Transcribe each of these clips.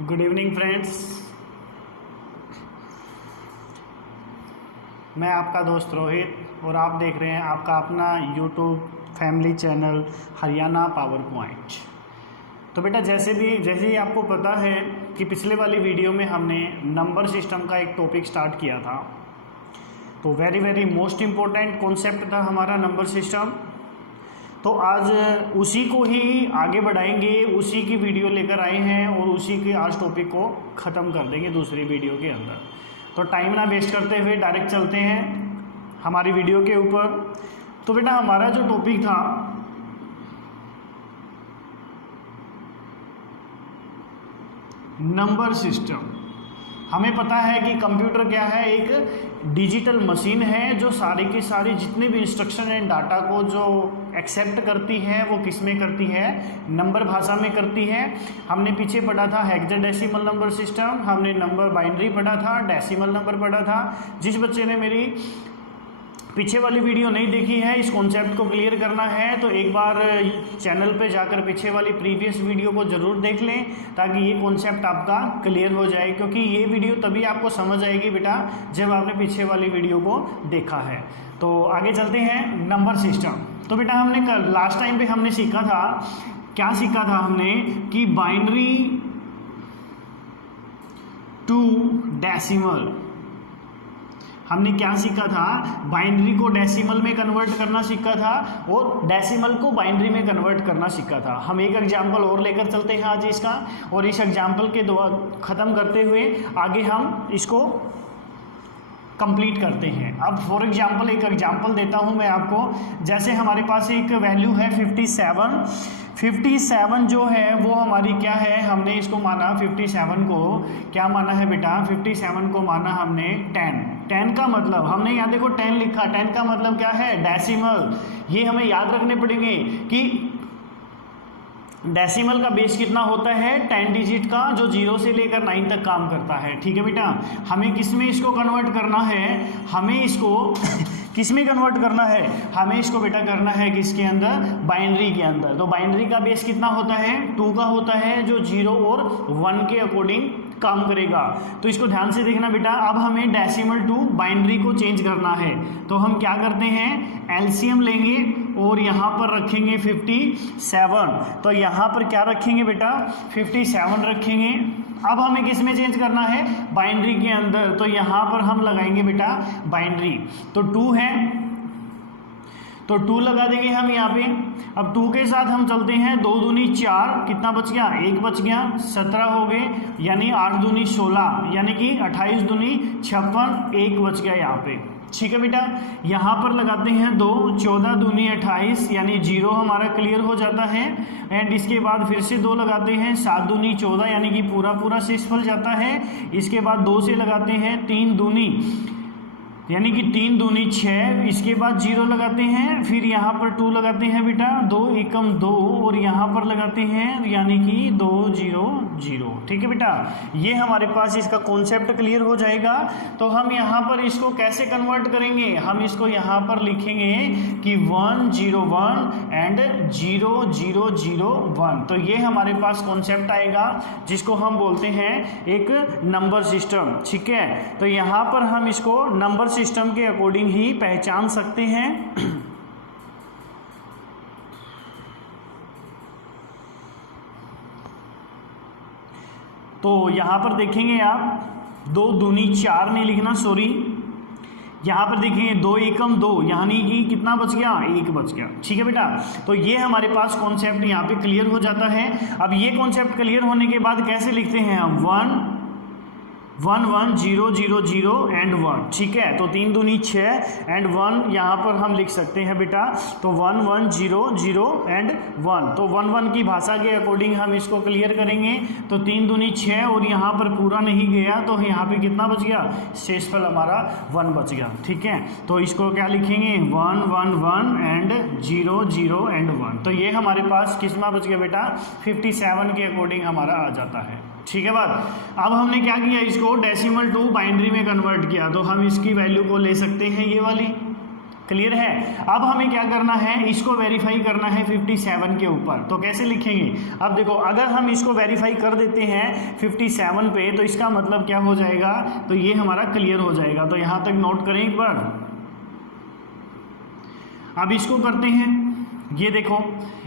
Good evening friends. मैं आपका दोस्त रोहित और आप देख रहे हैं आपका अपना YouTube family channel Haryana power point. तो बेटा जैसे ही आपको पता है कि पिछले वाली वीडियो में हमने नंबर सिस्टम का एक टॉपिक स्टार्ट किया था। तो वेरी मोस्ट इम्पोर्टेंट कॉन्सेप्ट था हमारा नंबर सिस्टम। तो आज उसी को ही आगे बढ़ाएंगे, उसी की वीडियो लेकर आए हैं और उसी के आज टॉपिक को ख़त्म कर देंगे दूसरी वीडियो के अंदर। तो टाइम ना वेस्ट करते हुए डायरेक्ट चलते हैं हमारी वीडियो के ऊपर। तो बेटा हमारा जो टॉपिक था नंबर सिस्टम। हमें पता है कि कंप्यूटर क्या है, एक डिजिटल मशीन है जो सारी की सारी जितने भी इंस्ट्रक्शन एंड डाटा को जो एक्सेप्ट करती है वो किस में करती है, नंबर भाषा में करती है। हमने पीछे पढ़ा था हेक्साडेसिमल नंबर सिस्टम, हमने नंबर बाइनरी पढ़ा था, डेसिमल नंबर पढ़ा था। जिस बच्चे ने मेरी पीछे वाली वीडियो नहीं देखी है, इस कॉन्सेप्ट को क्लियर करना है तो एक बार चैनल पे जाकर पीछे वाली प्रीवियस वीडियो को ज़रूर देख लें ताकि ये कॉन्सेप्ट आपका क्लियर हो जाए, क्योंकि ये वीडियो तभी आपको समझ आएगी बेटा जब आपने पीछे वाली वीडियो को देखा है। तो आगे चलते हैं नंबर सिस्टम। तो बेटा हमने कल लास्ट टाइम पे हमने सीखा था, क्या सीखा था हमने कि बाइनरी टू डेसिमल। हमने क्या सीखा था, बाइनरी को डेसिमल में कन्वर्ट करना सीखा था और डेसिमल को बाइनरी में कन्वर्ट करना सीखा था। हम एक एग्जाम्पल और लेकर चलते हैं आज इसका, और इस एग्जाम्पल के द्वारा ख़त्म करते हुए आगे हम इसको कंप्लीट करते हैं। अब फॉर एग्जांपल एक एग्जांपल देता हूं मैं आपको। जैसे हमारे पास एक वैल्यू है 57 जो है वो हमारी क्या है, हमने इसको माना 57 को क्या माना है बेटा, 57 को माना हमने 10 का मतलब हमने यहाँ देखो 10 लिखा, 10 का मतलब क्या है, डेसिमल। ये हमें याद रखने पड़ेंगे कि डेसिमल का बेस कितना होता है, 10 डिजिट का, जो 0 से लेकर 9 तक काम करता है। ठीक है बेटा, हमें किस में इसको कन्वर्ट करना है, हमें इसको किस में कन्वर्ट करना है, हमें इसको बेटा करना है किसके अंदर, बाइनरी के अंदर। तो बाइनरी का बेस कितना होता है, 2 का होता है, जो 0 और 1 के अकॉर्डिंग काम करेगा। तो इसको ध्यान से देखना बेटा। अब हमें डेसिमल टू बाइनरी को चेंज करना है तो हम क्या करते हैं, एलसीएम लेंगे और यहाँ पर रखेंगे 57। तो यहाँ पर क्या रखेंगे बेटा, 57 रखेंगे। अब हमें किस में चेंज करना है, बाइनरी के अंदर। तो यहाँ पर हम लगाएंगे बेटा बाइनरी। तो 2 है तो 2 लगा देंगे हम यहाँ पे। अब 2 के साथ हम चलते हैं, 2 दूनी 4, कितना बच गया, 1 बच गया, 17 हो गए, यानी 8 दूनी 16, यानी कि 28 दूनी 56, 1 बच गया यहाँ पे। ठीक है बेटा, यहाँ पर लगाते हैं 2, 14 दूनी 28, यानी 0 हमारा क्लियर हो जाता है। एंड इसके बाद फिर से 2 लगाते हैं, 7 दूनी 14, यानी कि पूरा शेषफल जाता है। इसके बाद 2 से लगाते हैं 3 दूनी, यानी कि 3 दूनी 6, इसके बाद 0 लगाते हैं, फिर यहाँ पर 2 लगाते हैं बेटा, 2 एकम 2, और यहाँ पर लगाते हैं यानी कि 2 0 0। ठीक है बेटा, ये हमारे पास इसका कॉन्सेप्ट क्लियर हो जाएगा। तो हम यहाँ पर इसको कैसे कन्वर्ट करेंगे, हम इसको यहाँ पर लिखेंगे कि 1 0 1 एंड 0 0 0 1। तो ये हमारे पास कॉन्सेप्ट आएगा जिसको हम बोलते हैं एक नंबर सिस्टम। ठीक है, तो यहाँ पर हम इसको नंबर सिस्टम के अकॉर्डिंग ही पहचान सकते हैं। तो यहां पर देखेंगे आप, 2 दूनी 4 नहीं लिखना, सॉरी, यहां पर देखेंगे 2 एकम 2, यानी कि कितना बच गया, 1 बच गया। ठीक है बेटा, तो ये हमारे पास कॉन्सेप्ट यहाँ पे क्लियर हो जाता है। अब ये कॉन्सेप्ट क्लियर होने के बाद कैसे लिखते हैं हम, 1 1 1 0 0 0 एंड 1। ठीक है, तो 3 दूनी 6 एंड 1 यहाँ पर हम लिख सकते हैं बेटा। तो 1 1 0 0 एंड 1। तो 1 1 की भाषा के अकॉर्डिंग हम इसको क्लियर करेंगे। तो 3 दूनी 6 और यहाँ पर पूरा नहीं गया तो यहाँ पे कितना बच गया, शेषफल हमारा 1 बच गया। ठीक है, तो इसको क्या लिखेंगे, 1 1 1 एंड 0 0 एंड 1। तो ये हमारे पास कितना बच गया बेटा, 57 के अकॉर्डिंग हमारा आ जाता है। ठीक है बात। अब हमने क्या किया, इसको डेसिमल टू बाइनरी में कन्वर्ट किया। तो हम इसकी वैल्यू को ले सकते हैं, ये वाली क्लियर है। अब हमें क्या करना है, इसको वेरीफाई करना है 57 के ऊपर। तो कैसे लिखेंगे, अब देखो अगर हम इसको वेरीफाई कर देते हैं 57 पे तो इसका मतलब क्या हो जाएगा, तो ये हमारा क्लियर हो जाएगा। तो यहां तक नोट करें एक बार। अब इसको करते हैं, ये देखो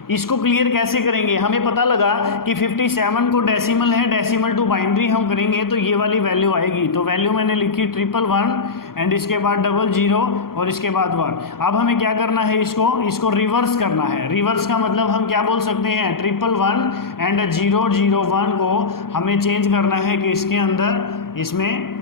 इसको क्लियर कैसे करेंगे, हमें पता लगा कि 57 को डेसिमल है, डेसिमल टू बाइनरी हम करेंगे तो ये वाली वैल्यू आएगी। तो वैल्यू मैंने लिखी 111 एंड इसके बाद 00 और इसके बाद 1। अब हमें क्या करना है, इसको रिवर्स करना है। रिवर्स का मतलब हम क्या बोल सकते हैं, 111 एंड 001 को हमें चेंज करना है कि इसके अंदर इसमें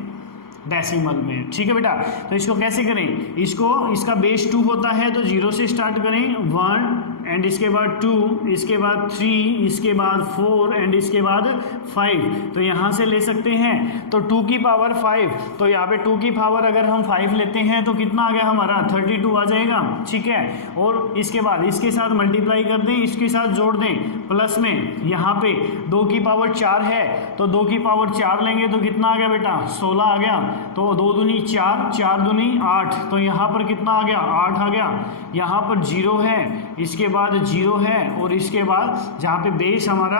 डेसिमल में। ठीक है बेटा, तो इसको कैसे करें, इसका बेस 2 होता है तो 0 से स्टार्ट करें, 1 एंड इसके बाद 2, इसके बाद 3, इसके बाद 4 एंड इसके बाद 5। तो यहाँ से ले सकते हैं, तो 2 की पावर 5, तो यहाँ पे 2 की पावर अगर हम 5 लेते हैं तो कितना आ गया हमारा 32 आ जाएगा। ठीक है, और इसके बाद इसके साथ मल्टीप्लाई कर दें, इसके साथ जोड़ दें प्लस में, यहाँ पे 2 की पावर 4 है तो 2 की पावर 4 लेंगे तो कितना आ गया बेटा 16 आ गया। तो 2 दूनी 4, 4 दूनी 8, तो यहाँ पर कितना आ गया 8 आ गया। यहाँ पर 0 है, इसके बाद 0 है और इसके बाद जहाँ पे बेस हमारा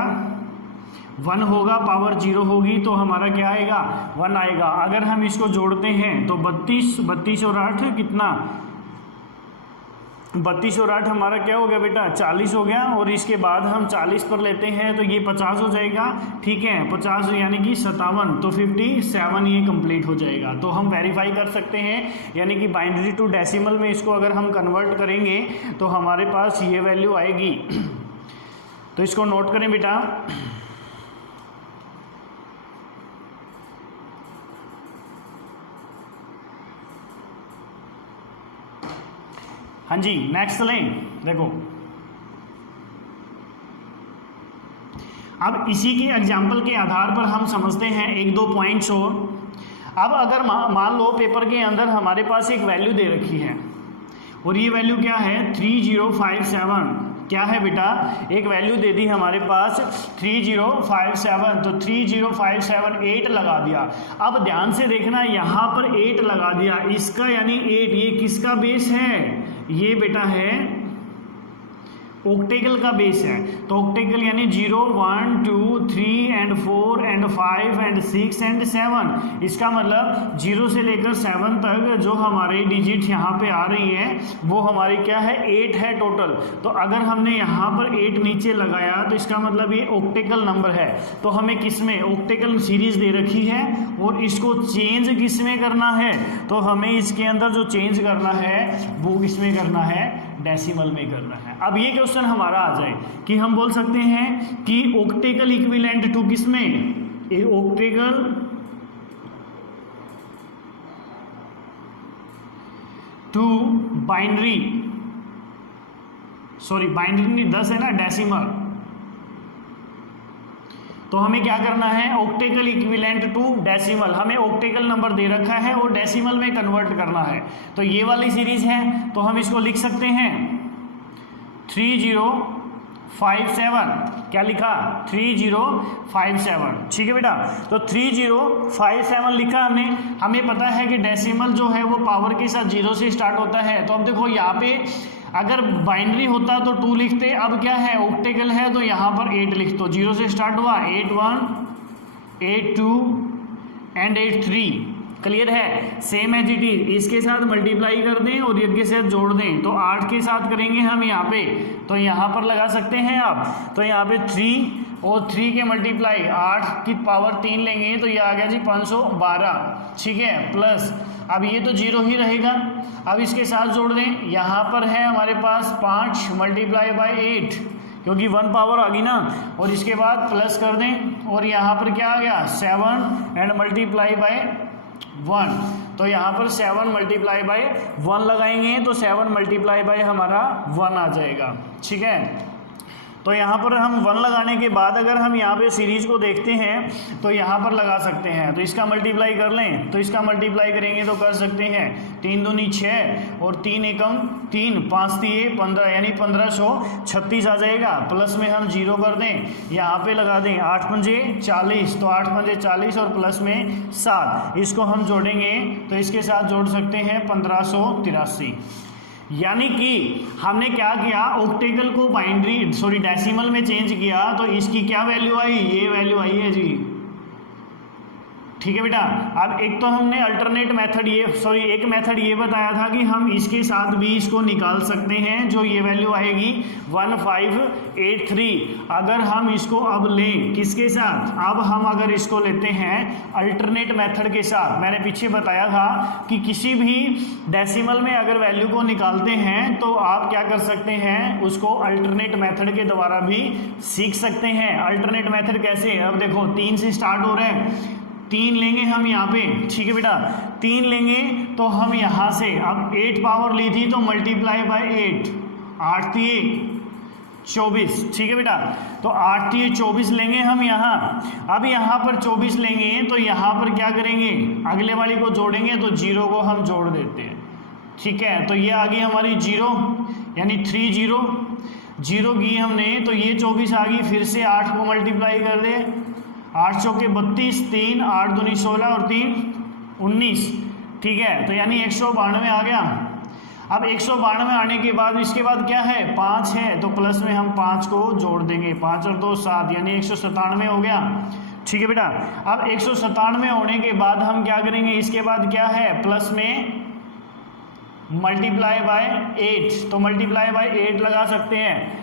1 होगा, पावर 0 होगी तो हमारा क्या आएगा 1 आएगा। अगर हम इसको जोड़ते हैं तो 32 और 8 कितना, 32 और 8 हमारा क्या हो गया बेटा 40 हो गया। और इसके बाद हम 40 पर लेते हैं तो ये 50 हो जाएगा। ठीक है, 50 यानी कि 57, तो 57 ये कंप्लीट हो जाएगा। तो हम वेरीफाई कर सकते हैं, यानी कि बाइनरी टू डेसिमल में इसको अगर हम कन्वर्ट करेंगे तो हमारे पास ये वैल्यू आएगी। तो इसको नोट करें बेटा। हाँ जी, नेक्स्ट लें, देखो अब इसी के एग्जाम्पल के आधार पर हम समझते हैं 1-2 पॉइंट्स और। अब अगर मान लो पेपर के अंदर हमारे पास एक वैल्यू दे रखी है और ये वैल्यू क्या है 3057। क्या है बेटा, एक वैल्यू दे दी हमारे पास 3057, तो 3057 8 लगा दिया। अब ध्यान से देखना, यहाँ पर 8 लगा दिया, इसका यानी 8, ये किसका बेस है, ये बेटा है ऑक्टेगल का बेस है। तो ऑक्टेगल यानी 0, 1, 2, 3 एंड 4 एंड 5 एंड 6 एंड 7। इसका मतलब 0 से लेकर 7 तक जो हमारे डिजिट यहाँ पे आ रही हैं वो हमारी क्या है 8 है टोटल। तो अगर हमने यहाँ पर 8 नीचे लगाया तो इसका मतलब ये ऑक्टेगल नंबर है। तो हमें किस में ऑक्टेगल सीरीज दे रखी है और इसको चेंज किस में करना है, तो हमें इसके अंदर जो चेंज करना है वो किस में करना है, डेसिमल में करना है। अब ये क्वेश्चन हमारा आ जाए कि हम बोल सकते हैं कि ऑक्टेगल इक्विवेलेंट टू किस में, ऑक्टेगल टू बाइनरी, सॉरी बाइनरी नहीं 10 है ना, डेसिमल। तो हमें क्या करना है, ऑक्टेगल इक्विवेलेंट टू डेसिमल, हमें ऑक्टेगल नंबर दे रखा है और डेसिमल में कन्वर्ट करना है। तो ये वाली सीरीज है तो हम इसको लिख सकते हैं 3057। क्या लिखा 3057। ठीक है बेटा, तो 3057 लिखा हमने। हमें पता है कि डेसिमल जो है वो पावर के साथ 0 से स्टार्ट होता है। तो अब देखो यहाँ पे अगर बाइनरी होता तो 2 लिखते, अब क्या है ऑक्टेगल है तो यहाँ पर 8 लिख दो। 0 से स्टार्ट हुआ 81, 82 एंड 83। क्लियर है, सेम एज इट इज, इसके साथ मल्टीप्लाई कर दें और ये के साथ जोड़ दें तो 8 के साथ करेंगे हम यहाँ पे, तो यहाँ पर लगा सकते हैं आप। तो यहाँ पे 3 और 3 के मल्टीप्लाई 8 की पावर 3 लेंगे तो ये आ गया जी 512। ठीक है, प्लस अब ये तो 0 ही रहेगा, अब इसके साथ जोड़ दें, यहाँ पर है हमारे पास 5 मल्टीप्लाई बाय 8 क्योंकि 1 पावर आ गई ना, और इसके बाद प्लस कर दें और यहाँ पर क्या आ गया 7 एंड मल्टीप्लाई बाय 1। तो यहाँ पर 7 मल्टीप्लाई बाय 1 लगाएंगे तो 7 मल्टीप्लाई बाय हमारा 1 आ जाएगा। ठीक है, तो यहाँ पर हम 1 लगाने के बाद अगर हम यहाँ पे सीरीज को देखते हैं तो यहाँ पर लगा सकते हैं। तो इसका मल्टीप्लाई कर लें, तो इसका मल्टीप्लाई करेंगे तो कर सकते हैं 3 दूनी 6 और 3 एकम 3, 5 3 15 यानी 1536 आ जाएगा। प्लस में हम 0 कर दें, यहाँ पे लगा दें 8 पंजे 40, तो 8 पंजे 40 और प्लस में 7, इसको हम जोड़ेंगे तो इसके साथ जोड़ सकते हैं 1583। यानी कि हमने क्या किया, ऑक्टेगल को डेसिमल में चेंज किया, तो इसकी क्या वैल्यू आई, ये वैल्यू आई है जी। ठीक है बेटा। अब एक तो हमने अल्टरनेट मेथड एक मेथड ये बताया था कि हम इसके साथ भी इसको निकाल सकते हैं, जो ये वैल्यू आएगी 1583। अगर हम इसको अब लें किसके साथ, अब हम अगर इसको लेते हैं अल्टरनेट मेथड के साथ, मैंने पीछे बताया था कि किसी भी डेसिमल में अगर वैल्यू को निकालते हैं तो आप क्या कर सकते हैं, उसको अल्टरनेट मेथड के द्वारा भी सीख सकते हैं। अल्टरनेट मेथड कैसे, अब देखो 3 से स्टार्ट हो रहे हैं, 3 लेंगे हम यहाँ पे, ठीक है बेटा, 3 लेंगे तो हम यहाँ से अब 8 पावर ली थी तो मल्टीप्लाई बाय 8, 8 3 24, ठीक है बेटा। तो 8 3 24 लेंगे हम यहाँ। अब यहाँ पर 24 लेंगे तो यहाँ पर क्या करेंगे, अगले वाली को जोड़ेंगे तो 0 को हम जोड़ देते हैं, ठीक है। तो ये आ गई हमारी 0, यानी 3 0 की हमने, तो ये 24 आ गई। फिर से 8 को मल्टीप्लाई कर दे, 8 चौके 32, 3 8 दूनी 16 और 3 19, ठीक है। तो यानी 192 आ गया। अब 192 आने के बाद इसके बाद क्या है, 5 है, तो प्लस में हम 5 को जोड़ देंगे, 5 और 2 7, यानी 197 हो गया, ठीक है बेटा। अब 197 होने के बाद हम क्या करेंगे, इसके बाद क्या है, प्लस में मल्टीप्लाई बाय 8, तो मल्टीप्लाई बाय 8 लगा सकते हैं।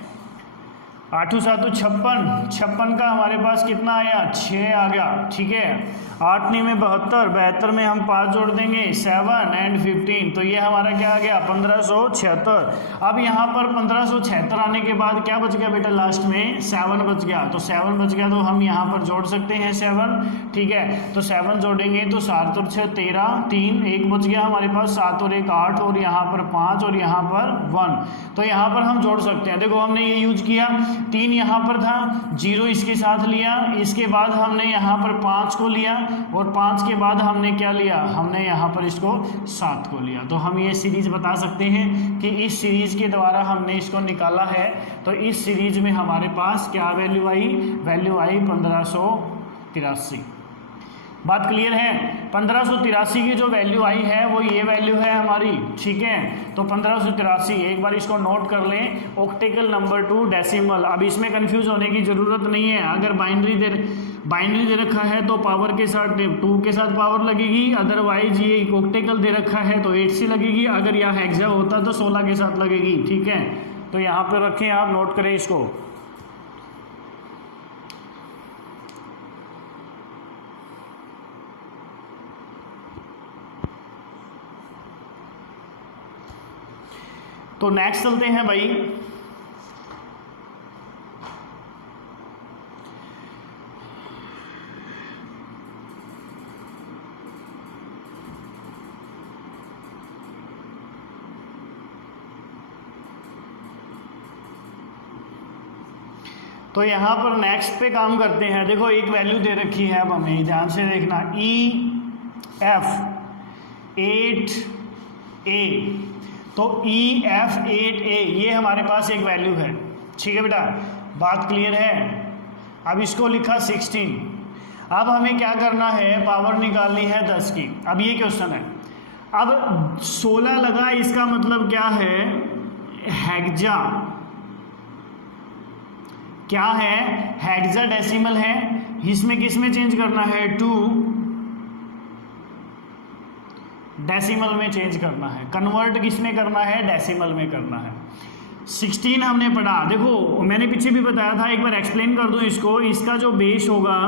8 7 56 का हमारे पास कितना आया, 6 आ गया, ठीक है। 8 9 में 72, 72 में हम 5 जोड़ देंगे, 7 एंड 15, तो ये हमारा क्या आ गया, 1576। अब यहाँ पर 1576 आने के बाद क्या बच गया बेटा, लास्ट में 7 बच गया। तो 7 बच गया तो हम यहाँ पर जोड़ सकते हैं 7, ठीक है। तो 7 जोड़ेंगे तो 7 और 6 13, 3 1 बच गया हमारे पास, 7 और 1 8, और यहाँ पर 5 और यहाँ पर 1, तो यहाँ पर हम जोड़ सकते हैं। देखो हमने ये यूज किया, 3 यहाँ पर था, 0 इसके साथ लिया, इसके बाद हमने यहाँ पर 5 को लिया, और 5 के बाद हमने क्या लिया, हमने यहाँ पर इसको 7 को लिया। तो हम ये सीरीज बता सकते हैं कि इस सीरीज के द्वारा हमने इसको निकाला है। तो इस सीरीज में हमारे पास क्या वैल्यू आई, 1583। बात क्लियर है। 1583 की जो वैल्यू आई है वो ये वैल्यू है हमारी, ठीक है। तो 1583, एक बार इसको नोट कर लें, ऑक्टेगल नंबर टू डेसिमल। अब इसमें कंफ्यूज होने की ज़रूरत नहीं है। अगर बाइनरी दे रखा है तो पावर के साथ 2 के साथ पावर लगेगी, अदरवाइज ये ऑक्टेगल दे रखा है तो 8 से लगेगी, अगर यह हेक्सा होता तो 16 के साथ लगेगी, ठीक है। तो यहाँ पर रखें, आप नोट करें इसको। तो नेक्स्ट चलते हैं भाई, तो यहाँ पर नेक्स्ट पे काम करते हैं। देखो एक वैल्यू दे रखी है, अब हमें ध्यान से देखना, EF 8A। तो EF 8A ये हमारे पास एक वैल्यू है, ठीक है बेटा, बात क्लियर है। अब इसको लिखा 16। अब हमें क्या करना है, पावर निकालनी है 10 की। अब ये क्वेश्चन है, अब 16 लगा, इसका मतलब क्या है, हेक्सा, क्या है, हेक्साडेसिमल है। इसमें किस में चेंज करना है, 2 डेसिमल में चेंज करना है। कन्वर्ट किस में करना है, डेसिमल में करना है। 16 हमने पढ़ा, देखो मैंने पीछे भी बताया था, एक बार एक्सप्लेन कर दूं इसको। इसका जो बेस होगा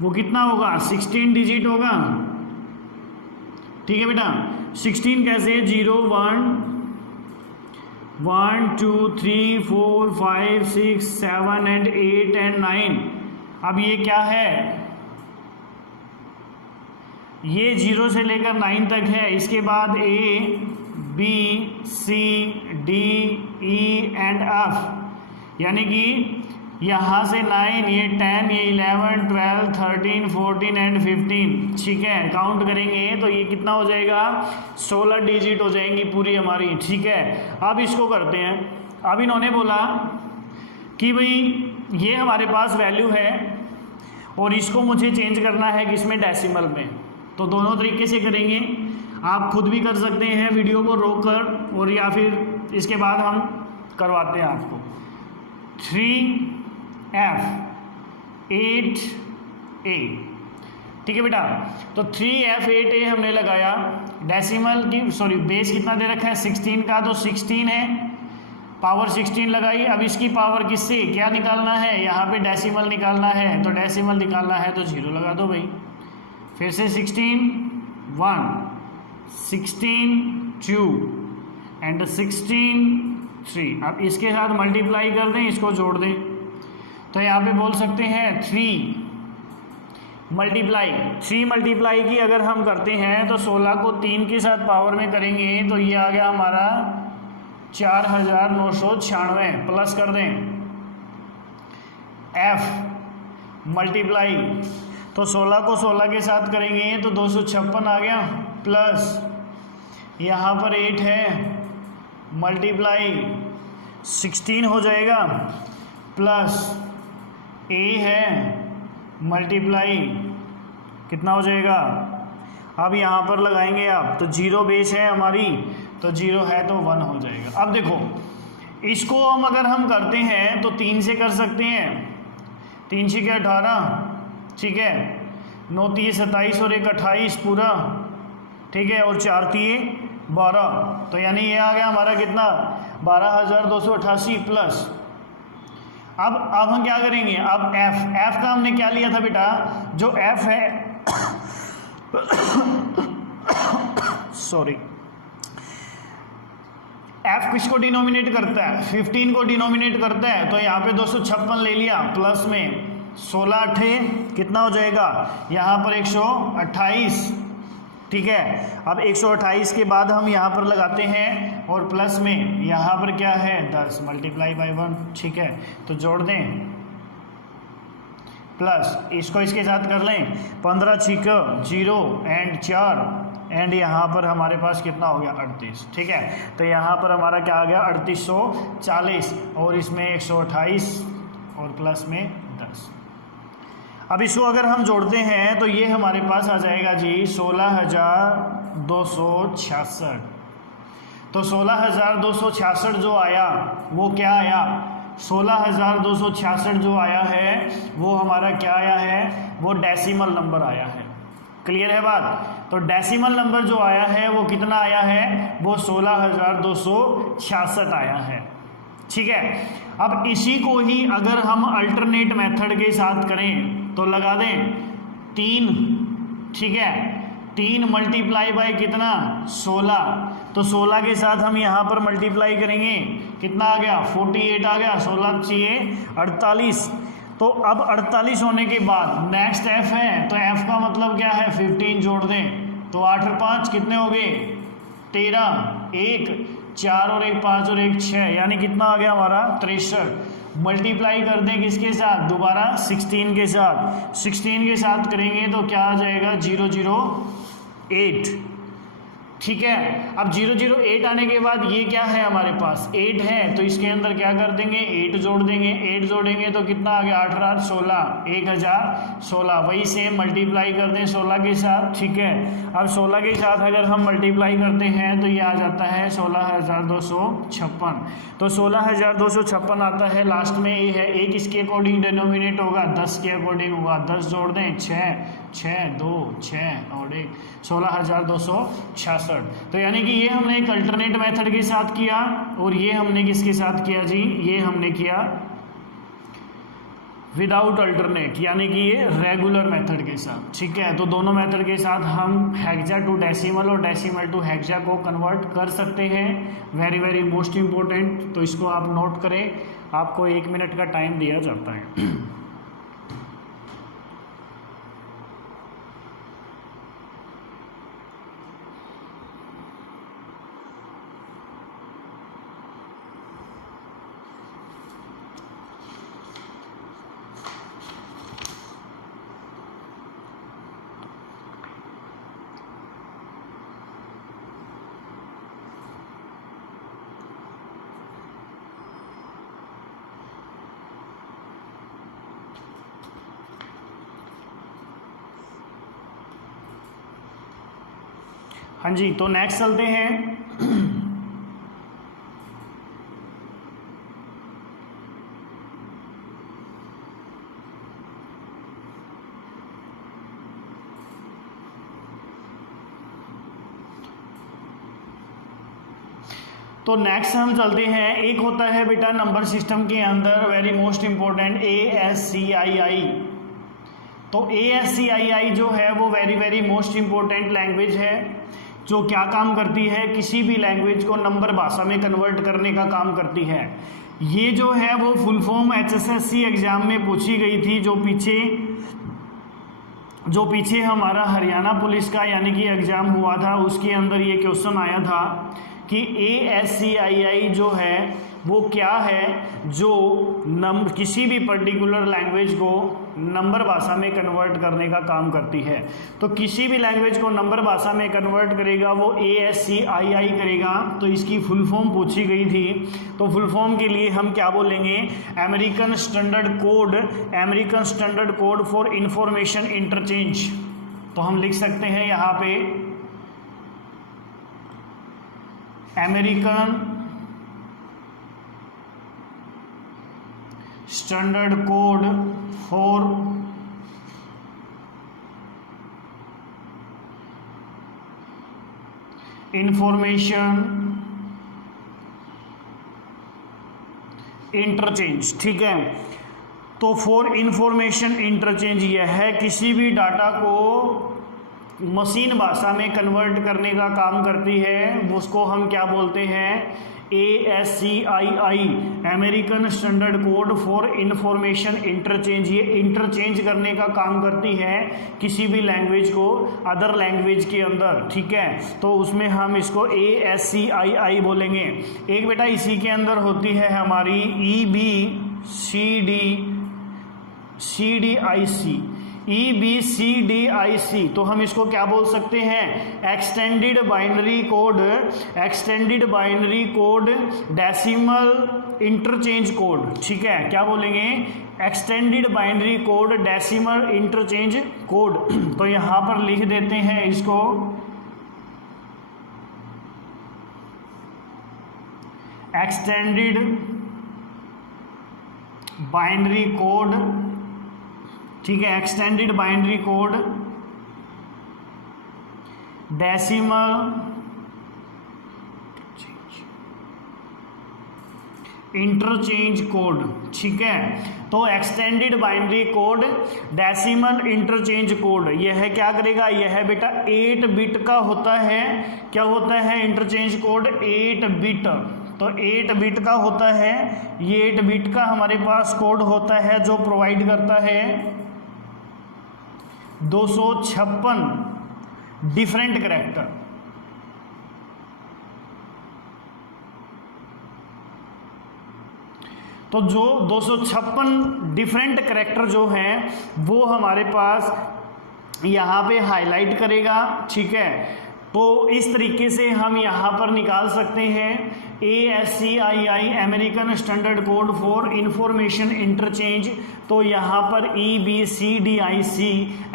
वो कितना होगा, 16 डिजिट होगा, ठीक है बेटा। 16 कैसे, 0 1 1 2 3 4 5 6 7 एंड 8 एंड 9। अब ये क्या है, ये 0 से लेकर 9 तक है। इसके बाद A B C D E and F, यानी कि यहाँ से 9, ये 10, ये 11 12 13 14 एंड 15, ठीक है। काउंट करेंगे तो ये कितना हो जाएगा, 16 डिजिट हो जाएंगी पूरी हमारी, ठीक है। अब इसको करते हैं। अब इन्होंने बोला कि भाई ये हमारे पास वैल्यू है और इसको मुझे चेंज करना है किसमें, डेसिमल में। तो दोनों तरीके से करेंगे। आप खुद भी कर सकते हैं वीडियो को रोक कर, और या फिर इसके बाद हम करवाते हैं आपको। 3F8A, ठीक है बेटा। तो 3F8A हमने लगाया, डेसिमल की सॉरी बेस कितना दे रखा है 16 का, तो 16 है, पावर 16 लगाई। अब इसकी पावर किससे क्या निकालना है, यहाँ पे डेसिमल निकालना है, तो डेसिमल निकालना है तो 0 लगा दो भाई। फिर से 16 1, 16 2 एंड 16 3। अब इसके साथ मल्टीप्लाई कर दें, इसको जोड़ दें, तो यहाँ पे बोल सकते हैं 3 मल्टीप्लाई की अगर हम करते हैं तो 16 को 3 के साथ पावर में करेंगे तो ये आ गया हमारा 4996, प्लस कर दें F मल्टीप्लाई, तो 16 को 16 के साथ करेंगे तो 256 आ गया, प्लस यहाँ पर 8 है मल्टीप्लाई 16 हो जाएगा, प्लस A है मल्टीप्लाई कितना हो जाएगा, अब यहाँ पर लगाएंगे आप, तो 0 बेस है हमारी, तो 0 है तो 1 हो जाएगा। अब देखो इसको हम अगर हम करते हैं तो 3 से कर सकते हैं, 3 6 के 18, ठीक है, 9 3 27 और 1 28 पूरा, ठीक है, और 4 3 12, तो यानी ये आ गया हमारा कितना 12288 प्लस। अब हम क्या करेंगे, अब F का हमने क्या लिया था बेटा, जो F है सॉरी F किसको डिनोमिनेट करता है, 15 को डिनोमिनेट करता है, तो यहाँ पे 256 ले लिया, प्लस में 16 8 कितना हो जाएगा, यहाँ पर 128, ठीक है। अब 128 के बाद हम यहाँ पर लगाते हैं और प्लस में यहाँ पर क्या है 10 मल्टीप्लाई बाई 1, ठीक है, तो जोड़ दें, प्लस इसको इसके साथ कर लें, 15 6 0 एंड 4 एंड यहाँ पर हमारे पास कितना हो गया 38, ठीक है। तो यहाँ पर हमारा क्या आ गया 3840 और इसमें 128 और प्लस में 10। अब इसको अगर हम जोड़ते हैं तो ये हमारे पास आ जाएगा जी 16266। तो 16266 जो आया वो क्या आया, 16266 जो आया है वो हमारा क्या आया है, वो डेसिमल नंबर आया है। क्लियर है बात। तो डेसिमल नंबर जो आया है वो कितना आया है, वो 16266 आया है, ठीक है। अब इसी को ही अगर हम अल्टरनेट मेथड के साथ करें तो लगा दें 3, ठीक है, 3 मल्टीप्लाई बाय कितना 16, तो 16 के साथ हम यहाँ पर मल्टीप्लाई करेंगे, कितना आ गया 48 आ गया, 16 चाहिए 48। तो अब 48 होने के बाद नेक्स्ट F है, तो F का मतलब क्या है 15 जोड़ दें, तो 8 और 5 कितने हो गए 13, 1 4 और 1 5 और 1 6, यानी कितना आ गया हमारा 63। मल्टीप्लाई कर दें किसके साथ, दोबारा 16 के साथ, 16 के साथ करेंगे तो क्या आ जाएगा 008, ठीक है। अब 008 आने के बाद ये क्या है हमारे पास 8 है, तो इसके अंदर क्या कर देंगे 8 जोड़ देंगे, 8 जोड़ेंगे तो कितना आ गया 8 8 16, 1016, वही सेम मल्टीप्लाई कर दें 16 के साथ, ठीक है। अब 16 के साथ अगर हम मल्टीप्लाई करते हैं तो ये आ जाता है 16256, तो 16256 आता है, लास्ट में ये है 1 इसके अकॉर्डिंग डिनोमिनेट होगा, 10 के अकॉर्डिंग होगा, 10 जोड़ दें 6 6 2 6 और 1 16266। तो यानी कि ये हमने एक अल्टरनेट मेथड के साथ किया और ये हमने किसके साथ किया जी, ये हमने किया विदाउट अल्टरनेट, यानी कि ये रेगुलर मेथड के साथ, ठीक है। तो दोनों मेथड के साथ हम हेक्सा टू डेसिमल और डेसिमल टू हेक्सा को कन्वर्ट कर सकते हैं। वेरी वेरी मोस्ट इम्पोर्टेंट, तो इसको आप नोट करें, आपको 1 मिनट का टाइम दिया जाता है। हाँ जी, तो नेक्स्ट चलते हैं। तो नेक्स्ट हम चलते हैं, एक होता है बेटा नंबर सिस्टम के अंदर वेरी मोस्ट इंपॉर्टेंट ASCII। तो ASCII जो है वो वेरी मोस्ट इंपॉर्टेंट लैंग्वेज है, जो क्या काम करती है, किसी भी लैंग्वेज को नंबर भाषा में कन्वर्ट करने का काम करती है। ये जो है वो फुल फॉर्म HSSC एग्जाम में पूछी गई थी, जो पीछे हमारा हरियाणा पुलिस का यानी कि एग्ज़ाम हुआ था, उसके अंदर ये क्वेश्चन आया था कि ASCII जो है वो क्या है, जो किसी भी पर्टिकुलर लैंग्वेज को नंबर भाषा में कन्वर्ट करने का काम करती है। तो किसी भी लैंग्वेज को नंबर भाषा में कन्वर्ट करेगा वो ASCII करेगा। तो इसकी फुल फॉर्म पूछी गई थी, तो फुल फॉर्म के लिए हम क्या बोलेंगे, American standard code for information interchange. तो हम लिख सकते हैं यहाँ पे American standard code for information interchange. ठीक है, तो फॉर इंफॉर्मेशन इंटरचेंज यह है किसी भी डाटा को मशीन भाषा में कन्वर्ट करने का काम करती है, उसको हम क्या बोलते हैं, ASCII, American standard code for information interchange. ये इंटरचेंज करने का काम करती है किसी भी लैंग्वेज को अदर लैंग्वेज के अंदर। ठीक है, तो उसमें हम इसको ASCII बोलेंगे। एक बेटा इसी के अंदर होती है हमारी EBCDIC। तो हम इसको क्या बोल सकते हैं, extended binary code decimal interchange code. ठीक है, क्या बोलेंगे, extended binary code decimal interchange code. तो यहाँ पर लिख देते हैं इसको एक्सटेंडेड बाइनरी कोड। ठीक है, extended binary code decimal interchange code. ठीक है, तो extended binary code decimal interchange code यह क्या करेगा, यह बेटा 8 बिट का होता है। क्या होता है इंटरचेंज कोड, 8 बिट। तो 8 बिट का होता है, ये 8 बिट का हमारे पास कोड होता है जो प्रोवाइड करता है 256 डिफरेंट कैरेक्टर। तो जो 256 डिफरेंट कैरेक्टर जो हैं वो हमारे पास यहाँ पे हाईलाइट करेगा। ठीक है, तो इस तरीके से हम यहाँ पर निकाल सकते हैं ASCII American standard code for information interchange. तो यहाँ पर EBCDIC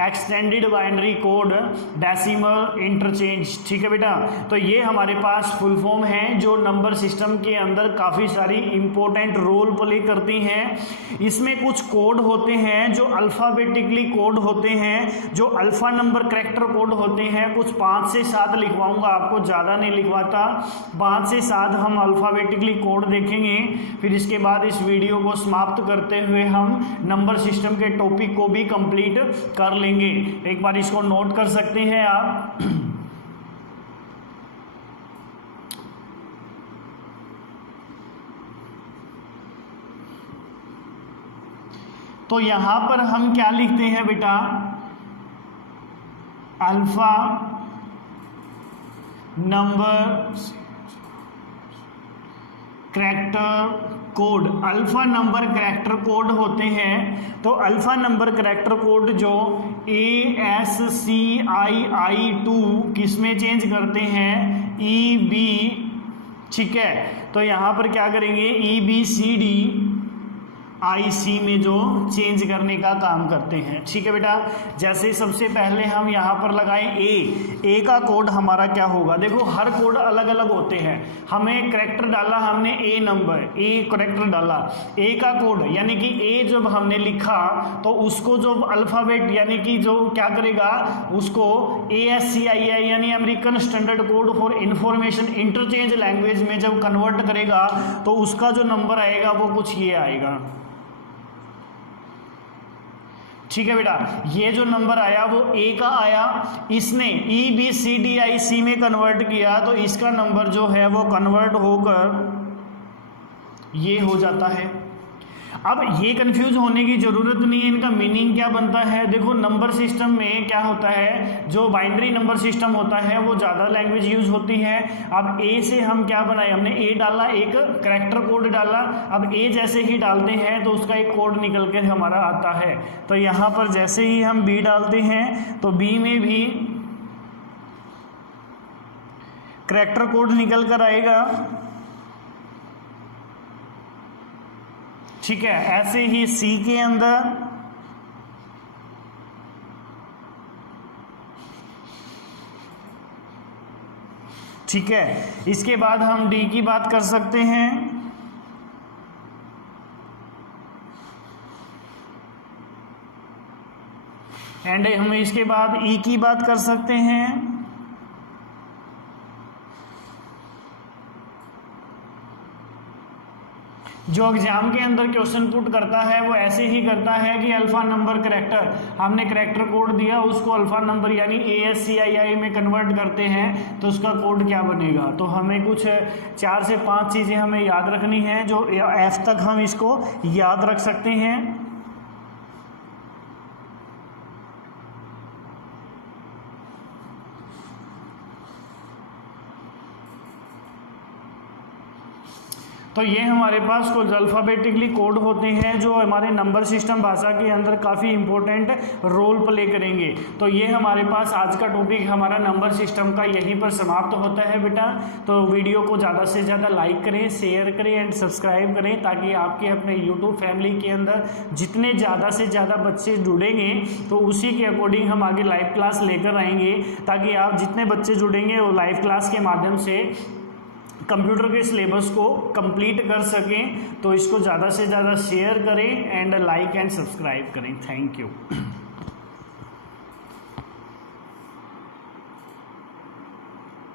extended binary code decimal interchange. ठीक है बेटा, तो ये हमारे पास फुल फॉर्म है जो नंबर सिस्टम के अंदर काफ़ी सारी इंपॉर्टेंट रोल प्ले करती हैं। इसमें कुछ कोड होते हैं जो अल्फ़ाबेटिकली कोड होते हैं, जो अल्फ़ा नंबर कैरेक्टर कोड होते हैं। कुछ 5 से 7 लिखवाऊंगा आपको, ज़्यादा नहीं लिखवाता, 5 से 7 हम अल्फ़ाबेटिकली कोड देखेंगे। फिर इसके बाद इस वीडियो को समाप्त करते हुए हम नंबर सिस्टम के टॉपिक को भी कंप्लीट कर लेंगे। एक बार इसको नोट कर सकते हैं आप। तो यहां पर हम क्या लिखते हैं बेटा, alpha number character code. Alpha number character code होते हैं, तो अल्फा नंबर कैरेक्टर कोड जो ASCII2 किस में चेंज करते हैं, EB। ठीक है, तो यहाँ पर क्या करेंगे, EBCD IC में जो चेंज करने का काम करते हैं। ठीक है बेटा, जैसे सबसे पहले हम यहाँ पर लगाएं ए का कोड हमारा क्या होगा, देखो हर कोड अलग अलग होते हैं। हमें करेक्टर डाला, हमने ए नंबर, ए करेक्टर डाला, ए का कोड यानी कि ए जब हमने लिखा तो उसको जो अल्फ़ाबेट यानी कि जो क्या करेगा, उसको ASCII यानी American standard code for information interchange language में जब कन्वर्ट करेगा तो उसका जो नंबर आएगा वो कुछ ये आएगा। ठीक है बेटा, ये जो नंबर आया वो ए का आया, इसने EBCDIC में कन्वर्ट किया तो इसका नंबर जो है वो कन्वर्ट होकर ये हो जाता है। अब ये कंफ्यूज होने की ज़रूरत नहीं है, इनका मीनिंग क्या बनता है। देखो नंबर सिस्टम में क्या होता है, जो बाइनरी नंबर सिस्टम होता है वो ज़्यादा लैंग्वेज यूज़ होती है। अब ए से हम क्या बनाए, हमने ए डाला, एक करैक्टर कोड डाला। अब ए जैसे ही डालते हैं तो उसका एक कोड निकल कर हमारा आता है। तो यहाँ पर जैसे ही हम बी डालते हैं तो बी में भी करैक्टर कोड निकल कर आएगा। ठीक है, ऐसे ही सी के अंदर, ठीक है, इसके बाद हम डी की बात कर सकते हैं। एंड हम इसके बाद ई की बात कर सकते हैं। जो एग्जाम के अंदर क्वेश्चन पुट करता है वो ऐसे ही करता है कि अल्फा नंबर करेक्टर, हमने करेक्टर कोड दिया, उसको अल्फा नंबर यानी ASCII में कन्वर्ट करते हैं तो उसका कोड क्या बनेगा। तो हमें कुछ 4 से 5 चीज़ें हमें याद रखनी है, जो F तक हम इसको याद रख सकते हैं। तो ये हमारे पास कुछ अल्फ़ाबेटिकली कोड होते हैं जो हमारे नंबर सिस्टम भाषा के अंदर काफ़ी इंपॉर्टेंट रोल प्ले करेंगे। तो ये हमारे पास आज का टॉपिक हमारा नंबर सिस्टम का यहीं पर समाप्त होता है बेटा। तो वीडियो को ज़्यादा से ज़्यादा लाइक करें, शेयर करें एंड सब्सक्राइब करें, ताकि आपके अपने यूट्यूब फैमिली के अंदर जितने ज़्यादा से ज़्यादा बच्चे जुड़ेंगे तो उसी के अकॉर्डिंग हम आगे लाइव क्लास लेकर आएंगे, ताकि आप जितने बच्चे जुड़ेंगे वो लाइव क्लास के माध्यम से कंप्यूटर के सिलेबस को कंप्लीट कर सकें। तो इसको ज़्यादा से ज़्यादा शेयर करें एंड लाइक एंड सब्सक्राइब करें। Thank you.